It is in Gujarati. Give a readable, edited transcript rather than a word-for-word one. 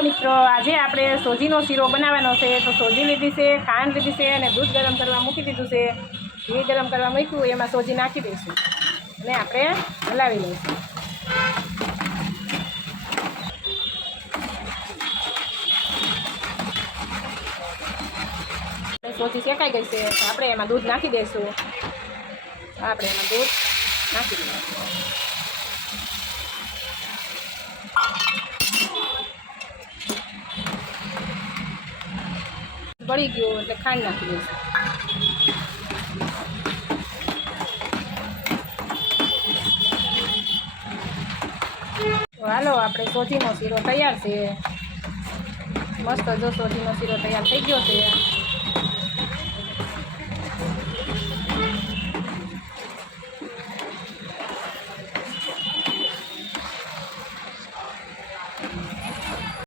હાલો મિત્રો, આજે આપણે સોજીનો શીરો બનાવવાનો છે। તો સોજી લીધી છે, ખાંડ લીધી છે અને દૂધ ગરમ કરવા મૂકી દીધું છે। ઘી ગરમ કરવા મૂક્યું, એમાં સોજી નાખી દઈશું અને આપણે હલાવી લઈશું। સોજી શેકાઈ ગઈ છે તો આપણે એમાં દૂધ નાખી દઈશું। આપણે એમાં દૂધ નાખી દઈશું। બળી ગયું એટલે ખાંડ નાખી દઈશું। તો હાલો, આપણે સોજીનો શીરો તૈયાર છે। મસ્ત જો સોજીનો શીરો તૈયાર થઈ ગયો છે।